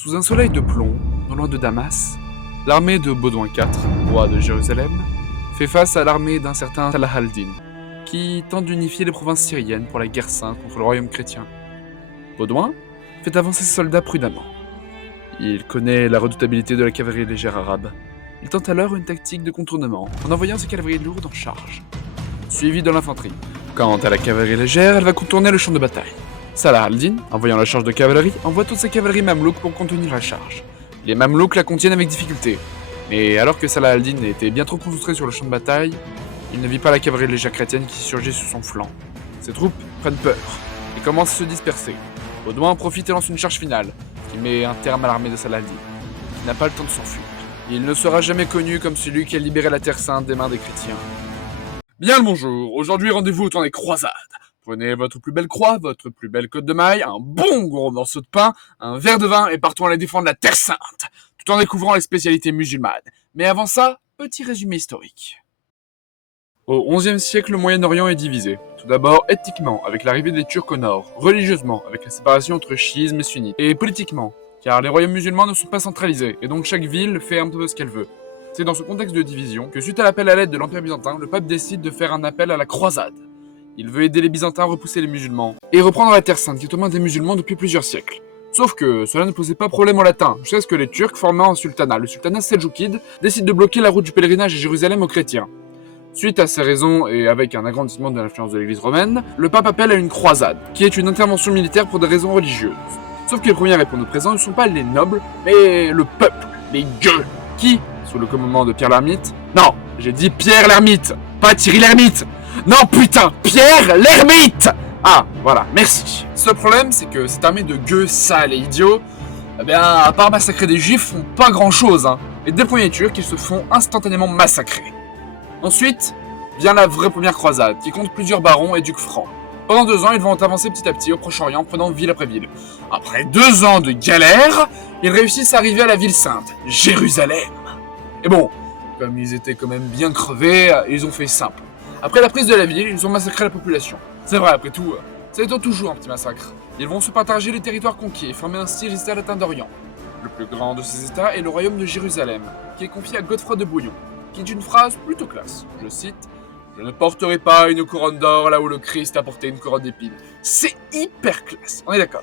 Sous un soleil de plomb, non loin de Damas, l'armée de Baudouin IV, roi de Jérusalem, fait face à l'armée d'un certain Salah al-Din, qui tente d'unifier les provinces syriennes pour la guerre sainte contre le royaume chrétien. Baudouin fait avancer ses soldats prudemment. Il connaît la redoutabilité de la cavalerie légère arabe. Il tente alors une tactique de contournement en envoyant ses cavaleries lourdes en charge, suivies de l'infanterie. Quant à la cavalerie légère, elle va contourner le champ de bataille. Salah al-Din, en voyant la charge de cavalerie, envoie toute sa cavalerie mamelouk pour contenir la charge. Les mamelouks la contiennent avec difficulté. Mais alors que Salah al-Din était bien trop concentré sur le champ de bataille, il ne vit pas la cavalerie légère chrétienne qui surgit sous son flanc. Ses troupes prennent peur et commencent à se disperser. Baudouin en profite et lance une charge finale, qui met un terme à l'armée de Salah al-Din, qui n'a pas le temps de s'enfuir. Il ne sera jamais connu comme celui qui a libéré la Terre Sainte des mains des chrétiens. Bien le bonjour, aujourd'hui rendez-vous au temps des croisades. Prenez votre plus belle croix, votre plus belle côte de maille, un bon gros morceau de pain, un verre de vin et partons aller défendre la Terre Sainte, tout en découvrant les spécialités musulmanes. Mais avant ça, petit résumé historique. Au XIe siècle, le Moyen-Orient est divisé. Tout d'abord ethniquement, avec l'arrivée des Turcs au nord, religieusement, avec la séparation entre chiisme et sunnite, et politiquement, car les royaumes musulmans ne sont pas centralisés, et donc chaque ville fait un peu ce qu'elle veut. C'est dans ce contexte de division que, suite à l'appel à l'aide de l'Empire byzantin, le pape décide de faire un appel à la croisade. Il veut aider les Byzantins à repousser les musulmans et reprendre la Terre Sainte qui est aux mains des musulmans depuis plusieurs siècles. Sauf que cela ne posait pas problème aux latins, jusqu'à ce que les Turcs, formant un sultanat, le sultanat seldjoukide, décident de bloquer la route du pèlerinage à Jérusalem aux chrétiens. Suite à ces raisons et avec un agrandissement de l'influence de l'église romaine, le pape appelle à une croisade, qui est une intervention militaire pour des raisons religieuses. Sauf que les premiers à répondre présent ne sont pas les nobles, mais le peuple, les gueux, qui, sous le commandement de Pierre l'Ermite... Non, j'ai dit Pierre l'Ermite, pas Thierry l'Ermite. Non putain, Pierre l'Ermite. Ah, voilà, merci. Seul problème, c'est que cette armée de gueux sales et idiots, eh bien, à part massacrer des juifs, font pas grand chose, hein. Et dès le premier Turcs, ils se font instantanément massacrer. Ensuite, vient la vraie première croisade, qui compte plusieurs barons et ducs francs. Pendant 2 ans, ils vont avancer petit à petit au Proche-Orient, prenant ville après ville. Après 2 ans de galère, ils réussissent à arriver à la ville sainte, Jérusalem. Et bon, comme ils étaient quand même bien crevés, ils ont fait simple. Après la prise de la ville, ils ont massacré la population. C'est vrai, après tout, ça étant toujours un petit massacre. Ils vont se partager les territoires conquis et former un style État latin d'Orient. Le plus grand de ces États est le royaume de Jérusalem, qui est confié à Godefroy de Bouillon, qui dit une phrase plutôt classe. Je cite: « Je ne porterai pas une couronne d'or là où le Christ a porté une couronne d'épines. » C'est hyper classe, on est d'accord.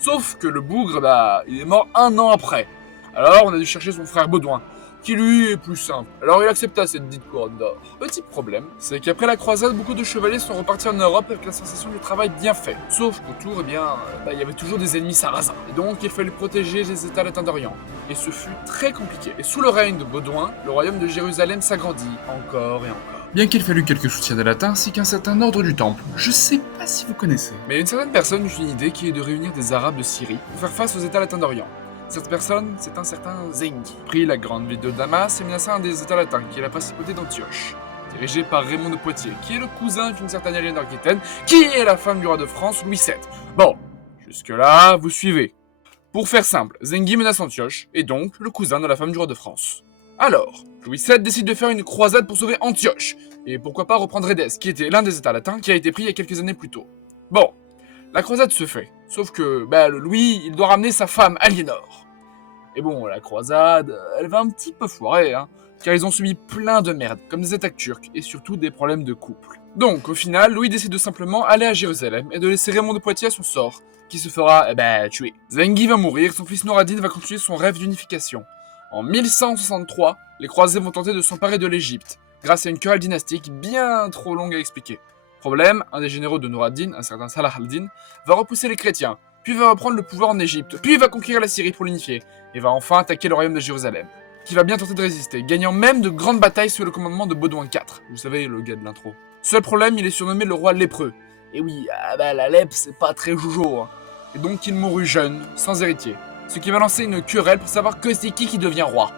Sauf que le bougre, il est mort 1 an après. Alors on a dû chercher son frère Baudouin, qui lui est plus simple. Alors il accepta cette dite couronne d'or. Petit problème, c'est qu'après la croisade, beaucoup de chevaliers sont repartis en Europe avec la sensation du travail bien fait. Sauf qu'autour, il y avait toujours des ennemis sarrasins. Et donc il fallait protéger les États latins d'Orient. Et ce fut très compliqué. Et sous le règne de Baudouin, le royaume de Jérusalem s'agrandit encore et encore. Bien qu'il fallut quelques soutiens des latins ainsi qu'un certain ordre du temple. Je sais pas si vous connaissez. Mais une certaine personne eut une idée qui est de réunir des arabes de Syrie pour faire face aux États latins d'Orient. Cette personne, c'est un certain Zengi. Prit la grande ville de Damas et menaça un des États latins, qui est la principauté d'Antioche, dirigée par Raymond de Poitiers, qui est le cousin d'une certaine Aliénor d'Aquitaine, qui est la femme du roi de France, Louis VII. Bon, jusque-là, vous suivez. Pour faire simple, Zengi menace Antioche, et donc le cousin de la femme du roi de France. Alors, Louis VII décide de faire une croisade pour sauver Antioche, et pourquoi pas reprendre Édesse, qui était l'un des États latins qui a été pris il y a quelques années plus tôt. Bon, la croisade se fait, sauf que, le Louis, il doit ramener sa femme, Aliénor. Et bon, la croisade, elle va un petit peu foirer, car ils ont subi plein de merde, comme des attaques turques, et surtout des problèmes de couple. Donc, au final, Louis décide de simplement aller à Jérusalem, et de laisser Raymond de Poitiers à son sort, qui se fera, tuer. Zengi va mourir, son fils Nouradine va continuer son rêve d'unification. En 1163, les croisés vont tenter de s'emparer de l'Égypte, grâce à une querelle dynastique bien trop longue à expliquer. Problème, un des généraux de Nouradine, un certain Salah al-Din, va repousser les chrétiens, puis va reprendre le pouvoir en Égypte, puis va conquérir la Syrie pour l'unifier, et va enfin attaquer le royaume de Jérusalem, qui va bien tenter de résister, gagnant même de grandes batailles sous le commandement de Baudouin IV, vous savez, le gars de l'intro. Seul problème, il est surnommé le roi lépreux. Et oui, la lèpre, c'est pas très joujou, Et donc il mourut jeune, sans héritier, ce qui va lancer une querelle pour savoir que c'est qui devient roi.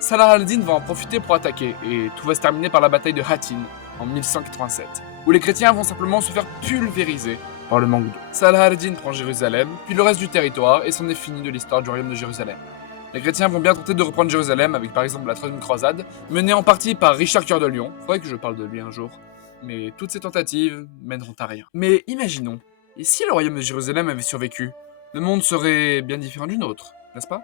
Salah al-Din va en profiter pour attaquer, et tout va se terminer par la bataille de Hattin, en 1187, où les chrétiens vont simplement se faire pulvériser par le manque d'eau. Salah al-Din prend Jérusalem, puis le reste du territoire, et c'en est fini de l'histoire du royaume de Jérusalem. Les chrétiens vont bien tenter de reprendre Jérusalem avec par exemple la troisième croisade, menée en partie par Richard Cœur de Lion, faudrait que je parle de lui un jour, mais toutes ces tentatives mèneront à rien. Mais imaginons, et si le royaume de Jérusalem avait survécu, le monde serait bien différent du nôtre, n'est-ce pas?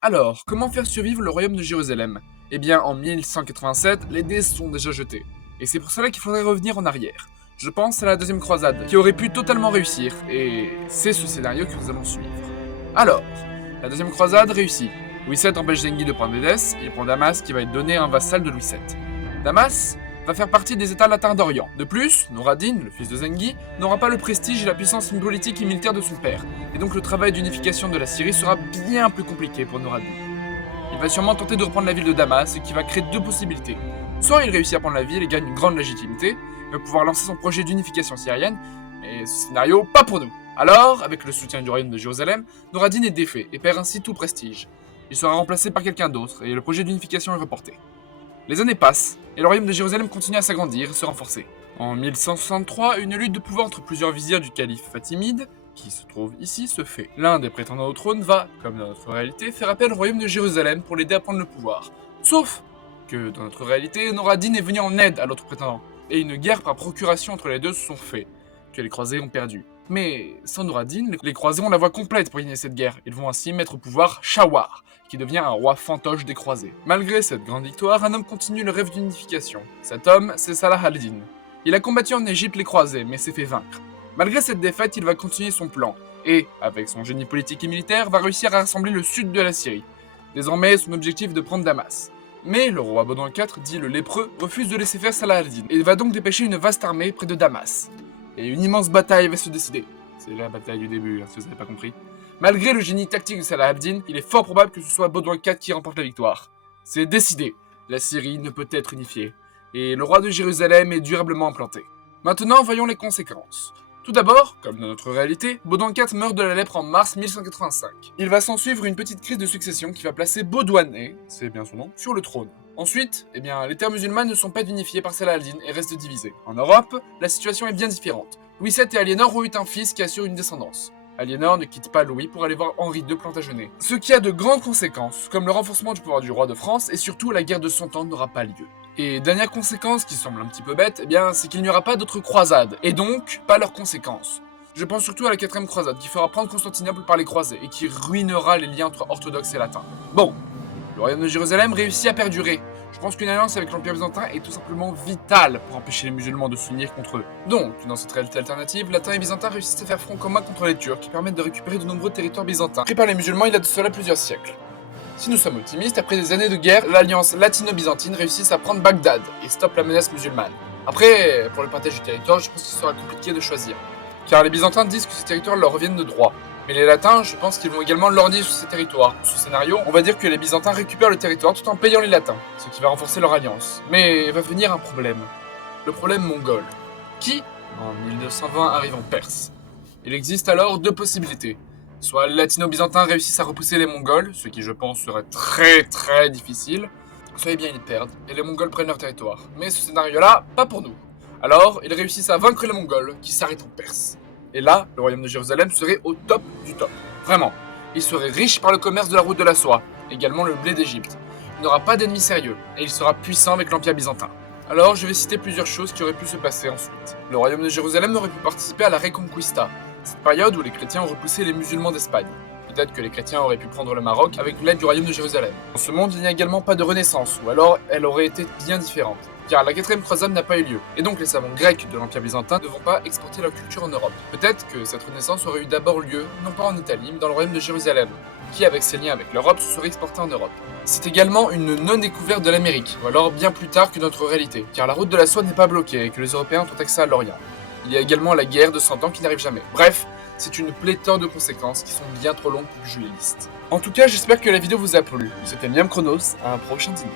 Alors, comment faire survivre le royaume de Jérusalem? Eh bien, en 1187, les dés sont déjà jetés. Et c'est pour cela qu'il faudrait revenir en arrière. Je pense à la deuxième croisade, qui aurait pu totalement réussir, et c'est ce scénario que nous allons suivre. Alors, la deuxième croisade réussit. Louis VII empêche Zengi de prendre Édesse, il prend Damas qui va être donné à un vassal de Louis VII. Damas va faire partie des États latins d'Orient. De plus, Nouradine, le fils de Zengi, n'aura pas le prestige et la puissance politique et militaire de son père, et donc le travail d'unification de la Syrie sera bien plus compliqué pour Nouradine. Il va sûrement tenter de reprendre la ville de Damas, ce qui va créer deux possibilités. Soit il réussit à prendre la ville et gagne une grande légitimité, il va pouvoir lancer son projet d'unification syrienne, mais ce scénario, pas pour nous. Alors, avec le soutien du royaume de Jérusalem, Nouradine est défait et perd ainsi tout prestige. Il sera remplacé par quelqu'un d'autre, et le projet d'unification est reporté. Les années passent, et le royaume de Jérusalem continue à s'agrandir et se renforcer. En 1163, une lutte de pouvoir entre plusieurs vizirs du calife fatimide, qui se trouve ici, se fait. L'un des prétendants au trône va, comme dans notre réalité, faire appel au royaume de Jérusalem pour l'aider à prendre le pouvoir. Sauf que, dans notre réalité, Nouradine est venu en aide à l'autre prétendant, et une guerre par procuration entre les deux se sont faits, que les croisés ont perdu. Mais sans Nouradine, les croisés ont la voie complète pour gagner cette guerre. Ils vont ainsi mettre au pouvoir Shawar, qui devient un roi fantoche des croisés. Malgré cette grande victoire, un homme continue le rêve d'unification. Cet homme, c'est Salah ad-Din. Il a combattu en Égypte les croisés, mais s'est fait vaincre. Malgré cette défaite, il va continuer son plan, et, avec son génie politique et militaire, va réussir à rassembler le sud de la Syrie. Désormais, son objectif est de prendre Damas. Mais le roi Baudouin IV, dit le lépreux, refuse de laisser faire Salah ad-Din, et va donc dépêcher une vaste armée près de Damas. Et une immense bataille va se décider. C'est la bataille du début, si vous n'avez pas compris. Malgré le génie tactique de Salah ad-Din, il est fort probable que ce soit Baudouin IV qui remporte la victoire. C'est décidé, la Syrie ne peut être unifiée, et le roi de Jérusalem est durablement implanté. Maintenant, voyons les conséquences. Tout d'abord, comme dans notre réalité, Baudouin IV meurt de la lèpre en mars 1185. Il va s'en suivre une petite crise de succession qui va placer Baudouin, c'est bien son nom, sur le trône. Ensuite, les terres musulmanes ne sont pas unifiées par Salah ad-Din et restent divisées. En Europe, la situation est bien différente. Louis VII et Aliénor ont eu un fils qui assure une descendance. Aliénor ne quitte pas Louis pour aller voir Henri II Plantagenet. Ce qui a de grandes conséquences, comme le renforcement du pouvoir du roi de France, et surtout la guerre de 100 ans n'aura pas lieu. Et dernière conséquence, qui semble un petit peu bête, c'est qu'il n'y aura pas d'autres croisades, et donc pas leurs conséquences. Je pense surtout à la 4ème croisade, qui fera prendre Constantinople par les croisés, et qui ruinera les liens entre orthodoxes et latins. Bon, le royaume de Jérusalem réussit à perdurer. Je pense qu'une alliance avec l'Empire byzantin est tout simplement vitale pour empêcher les musulmans de s'unir contre eux. Donc, dans cette réalité alternative, latins et byzantins réussissent à faire front commun contre les Turcs, qui permettent de récupérer de nombreux territoires byzantins, pris par les musulmans il y a de cela plusieurs siècles. Si nous sommes optimistes, après des années de guerre, l'alliance latino-byzantine réussit à prendre Bagdad et stoppe la menace musulmane. Après, pour le partage du territoire, je pense qu'il sera compliqué de choisir. Car les Byzantins disent que ces territoires leur reviennent de droit. Mais les Latins, je pense qu'ils vont également lorgner sur ces territoires. Dans ce scénario, on va dire que les Byzantins récupèrent le territoire tout en payant les Latins, ce qui va renforcer leur alliance. Mais va venir un problème. Le problème mongol. Qui, en 1220, arrive en Perse. Il existe alors deux possibilités. Soit les latino-byzantins réussissent à repousser les Mongols, ce qui je pense serait très difficile, soit bien ils perdent, et les Mongols prennent leur territoire. Mais ce scénario-là, pas pour nous. Alors, ils réussissent à vaincre les Mongols, qui s'arrêtent en Perse. Et là, le royaume de Jérusalem serait au top du top. Vraiment. Il serait riche par le commerce de la route de la soie, également le blé d'Égypte. Il n'aura pas d'ennemis sérieux, et il sera puissant avec l'Empire byzantin. Alors, je vais citer plusieurs choses qui auraient pu se passer ensuite. Le royaume de Jérusalem aurait pu participer à la Reconquista, cette période où les chrétiens ont repoussé les musulmans d'Espagne. Peut-être que les chrétiens auraient pu prendre le Maroc avec l'aide du royaume de Jérusalem. Dans ce monde, il n'y a également pas de renaissance, ou alors elle aurait été bien différente. Car la 4ème croisade n'a pas eu lieu, et donc les savants grecs de l'Empire byzantin ne vont pas exporter leur culture en Europe. Peut-être que cette renaissance aurait eu d'abord lieu, non pas en Italie, mais dans le royaume de Jérusalem, qui avec ses liens avec l'Europe se serait exporté en Europe. C'est également une non-découverte de l'Amérique, ou alors bien plus tard que notre réalité, car la route de la soie n'est pas bloquée et que les Européens ont accès à l'Orient. Il y a également la guerre de 100 ans qui n'arrive jamais. Bref, c'est une pléthore de conséquences qui sont bien trop longues pour que je les liste. En tout cas, j'espère que la vidéo vous a plu. C'était Miam Chronos, à un prochain dîner.